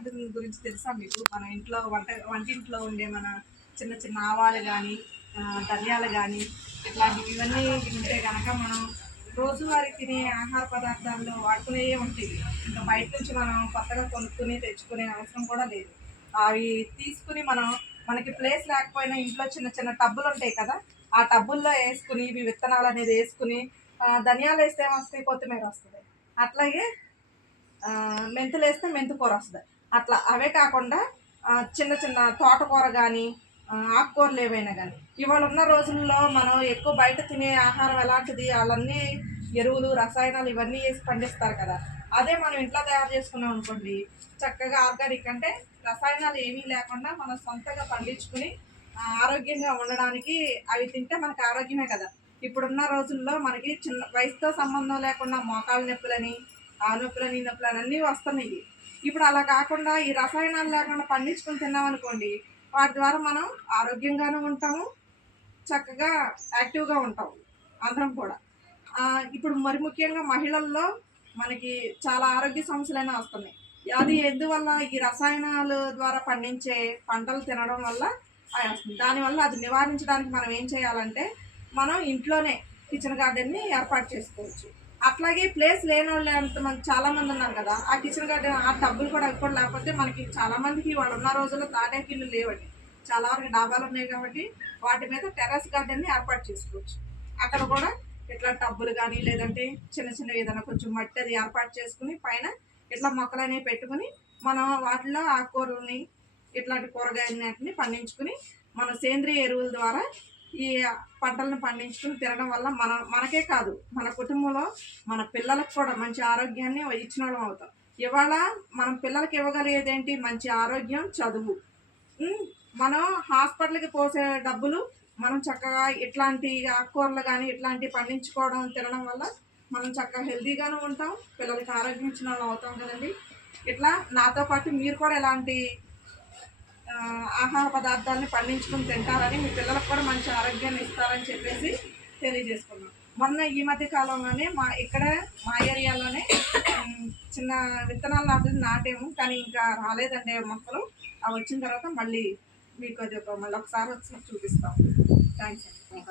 Garden గురించి తెలుసా మీకు? మన ఇంట్లో వంటింట్లో ఉండే మన చిన్న చిన్న ఆవాలు కానీ, ధనియాలు కానీ, ఇట్లాంటివి ఇవన్నీ ఉంటే కనుక మనం రోజువారీ తినే ఆహార పదార్థాల్లో వాడుకునేవే ఉంటాయి. ఇంకా బయట నుంచి మనం కొత్తగా కొనుక్కుని తెచ్చుకునే అవసరం కూడా లేదు. అవి తీసుకుని మనకి ప్లేస్ లేకపోయినా ఇంట్లో చిన్న చిన్న టబ్బులు ఉంటాయి కదా, ఆ టబ్బుల్లో వేసుకుని ఇవి విత్తనాలు అనేది వేసుకుని ధనియాలు వేస్తే ఏమొస్తాయి, కొత్తిమీర వస్తుంది. అట్లాగే మెంతులు వేస్తే మెంతి కూర వస్తుంది. అట్లా అవే కాకుండా చిన్న చిన్న తోటకూర కానీ, ఆకుకూరలు ఏవైనా కానీ ఇవాళ ఉన్న రోజుల్లో మనం ఎక్కువ బయట తినే ఆహారం ఎలాంటిది, వాళ్ళన్నీ ఎరువులు రసాయనాలు ఇవన్నీ వేసి పండిస్తారు కదా. అదే మనం ఇంట్లో తయారు చేసుకున్నాం అనుకోండి, చక్కగా ఆర్గానిక్ అంటే రసాయనాలు ఏమీ లేకుండా మనం సొంతంగా పండించుకుని ఆరోగ్యంగా ఉండడానికి అవి తింటే మనకు ఆరోగ్యమే కదా. ఇప్పుడున్న రోజుల్లో మనకి చిన్న వయసుతో సంబంధం లేకుండా మోకాళ్ళ నొప్పులని, ఆ నొప్పులని ఈ నొప్పులని అన్నీ వస్తున్నాయి. ఇప్పుడు అలా కాకుండా ఈ రసాయనాలు లేకుండా పండించుకొని తిన్నామనుకోండి, వాటి ద్వారా మనం ఆరోగ్యంగానూ ఉంటాము, చక్కగా యాక్టివ్గా ఉంటాము అందరం కూడా. ఇప్పుడు మరి ముఖ్యంగా మహిళల్లో మనకి చాలా ఆరోగ్య సమస్యలైనా వస్తున్నాయి. అది ఎందువల్ల? ఈ రసాయనాల ద్వారా పండించే పంటలు తినడం వల్ల అది వస్తుంది. దానివల్ల అది నివారించడానికి మనం ఏం చేయాలంటే, మనం ఇంట్లోనే కిచెన్ గార్డెన్ని ఏర్పాటు చేసుకోవచ్చు. అట్లాగే ప్లేస్ లేని వాళ్ళు ఎంతమంది చాలామంది ఉన్నారు కదా, ఆ కిచెన్ గార్డెన్ ఆ టబ్బులు కూడా ఎక్కువ లేకపోతే మనకి చాలామందికి వాళ్ళు ఉన్న రోజుల్లో తాటాకిళ్ళు లేవండి, చాలా వరకు డాబాలు ఉన్నాయి కాబట్టి వాటి మీద టెర్రస్ గార్డెన్ని ఏర్పాటు చేసుకోవచ్చు. అక్కడ కూడా ఇట్లా టబ్బులు కానీ లేదంటే చిన్న చిన్న ఏదైనా కొంచెం మట్టి అది ఏర్పాటు చేసుకుని పైన ఇట్లా మొక్కలు అనేవి పెట్టుకుని మనం వాటిలో ఆకుకూరలని ఇట్లాంటి కూరగాయలని పండించుకుని మన సేంద్రియ ఎరువుల ద్వారా ఈ పంటలను పండించుకుని తినడం వల్ల మనకే కాదు, మన కుటుంబంలో మన పిల్లలకు కూడా మంచి ఆరోగ్యాన్ని ఇచ్చిన వాళ్ళం అవుతాం. ఇవాళ మనం పిల్లలకి ఇవ్వగలిగేది ఏంటి? మంచి ఆరోగ్యం, చదువు. మనం హాస్పిటల్కి పోసే డబ్బులు మనం చక్కగా ఇట్లాంటి ఆకుకూరలు కానీ ఇట్లాంటివి పండించుకోవడం తినడం వల్ల మనం చక్కగా హెల్తీగాను ఉంటాం, పిల్లలకి ఆరోగ్యం ఇచ్చిన వాళ్ళం అవుతాం కదండి. ఇట్లా నాతో పాటు మీరు కూడా ఇలాంటి ఆహార పదార్థాలని పండించుకుని తింటారని, మీ పిల్లలకు కూడా మంచి ఆరోగ్యాన్ని ఇస్తారని చెప్పేసి తెలియజేసుకున్నాం. మొన్న ఈ మధ్య కాలంలోనే మా ఏరియాలోనే చిన్న విత్తనాలు నాటేము, కానీ ఇంకా రాలేదండి మొక్కలు. అవి వచ్చిన తర్వాత మళ్ళీ మీకు అది మళ్ళీ ఒకసారి వచ్చి చూపిస్తాం. థ్యాంక్స్ అండి.